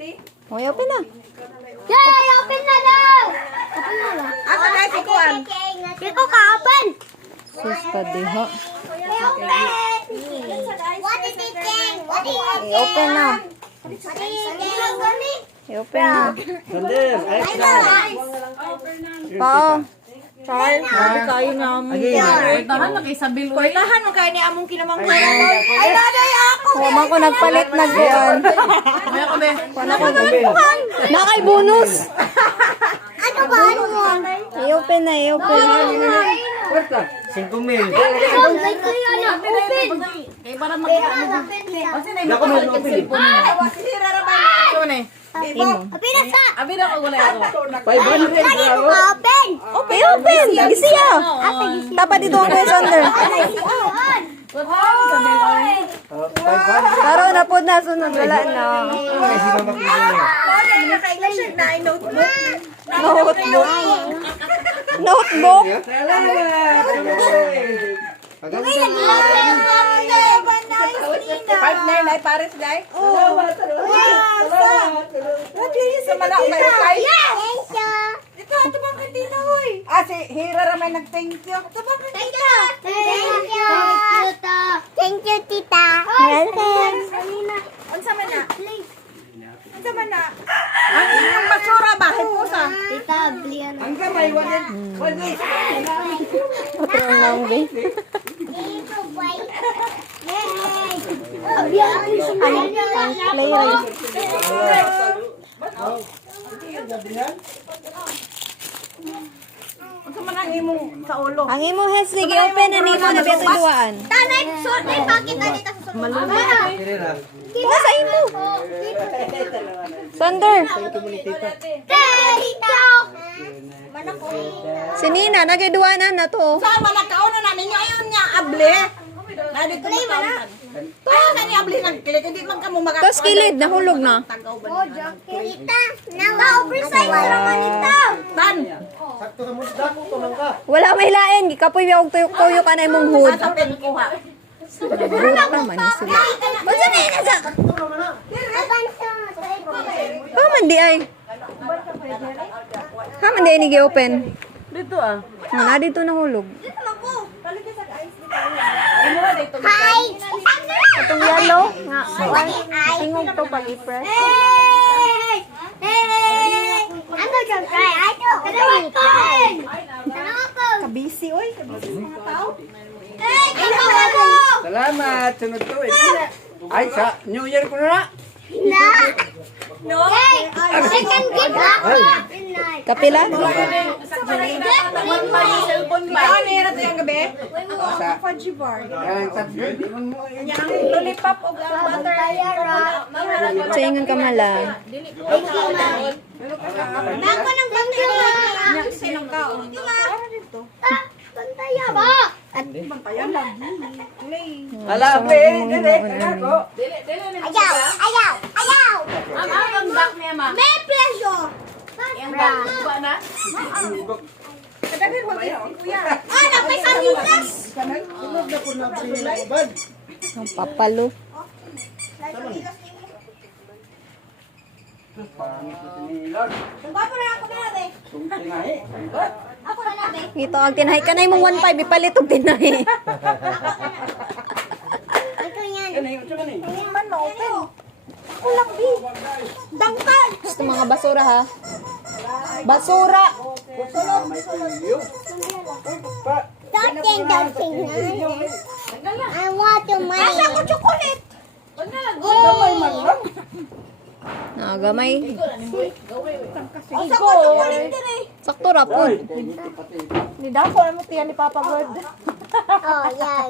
Okay, open na. Yay! Open na daw! Open na lang. Asa na si Kuan? Ikaw ka, open! Sus ka diha. Open! What is it, King? What is it? I-open na. What is it? I-open na. Sander, ay Pao. Charles. Kayo na mo. Tahan na kay Sabil. Tahan mo kay ni among kinamang kuya mo. Ay daday ako. Huwag ko nagpalit nagkuhan. Maya ko be. Nakay bonus. Ano ba? Ano mo? I-open na, i-open. 5,000. Open ko yun. Open! Kay para makita mo. Kasi na Ako ipapalit na ang cellphone niya. Ito na eh. Open na sa! Abi na ko wala ako. 500 Lagi na ko ako. ka, open! I-open. Lagi siya. Dapat dito ang kuya Sander. Oh, 500. Taro na po na sunod. Wala na. Ay, si Mama Pili. Notebook. Notebook. Salamat. Paganda. 5-9 ay pares dai. Salamat. Salamat. Sa malak may ukay. Thank you! Ito ato bang kantina hoy. Ah si Hira ra may nag-thank you. Ato bang Thank you! Thank you! Thank you, tita! Welcome. unsa man na? Unsa man na? Ang inyong basura ba hipusa? Tita, blian. Ang kamay, walit. Walit. Otro lang, be. Ito, boy. Yay! Play race. Unsa man ang imong sa ulo? Ang imo has sige open na nimo na beto duaan. Tanay, suot na yung pakit na dito sa sunod. Pili na. Nga sa imo. Sander. Tita! Si Nina nagaduanan na to. Sa man kauna na ninyo ayon nga able. Na dito mo na. To sa ni able nang klik hindi man kamo maka. Tapos kilid nahulog na. Tagaw ba? Tita, na-oversize naman ito. Tan. Sakto sa musda ko, tumang ka. Wala may lain. Gikapoy yung tuyok-tuyok ka na imong hood. Sa pen ko ha. Nagulat naman ni sila. Basta na yun nasa. Haman di ay. Haman di ay nigi-open. Dito ah. Na dito nahulog. Hi! Itong yellow. Nga. Tingog to pag i-press. Hey! Hey! I'm gonna try. I don't. Tanong ako. Kabisi oy, kabisi sa mga tao. Hey! Tanong ako. Salamat. Sunod to eh. Ay, sa New Year ko na. Na! No! Hey! Second gift ako. Kapila? Ano nira to yung gabi? Sa Fudgy bar. yan, tatlo. Di man mo. Yang lollipop o ang butter. Chaingan ka mala. Ako ng bantaya. Sinong kaon? Bantaya ba? Bantayan lagi. Ala, pe. Dili. Ako. Ayaw! Ayaw! Ayaw! Ang back niya ma. May pleasure! Ang back ba na? Kadaghan mo kuya. Ah, napay samitas! Ang papalo. Bago na ako na natin. Ako na natin. Ito ang tinahay ka na imong 1.5 ipalit og tinahay. Ito yan. Man mo open. Ako lang bi. Dangkal. Gusto mga basura ha. Basura. Dating. I want your money. Asa ko chocolate? Nagamay. Asa ko chocolate dire. Sakto ra pud. Ni dako mo tiyan ni Papa God. Oh, yeah.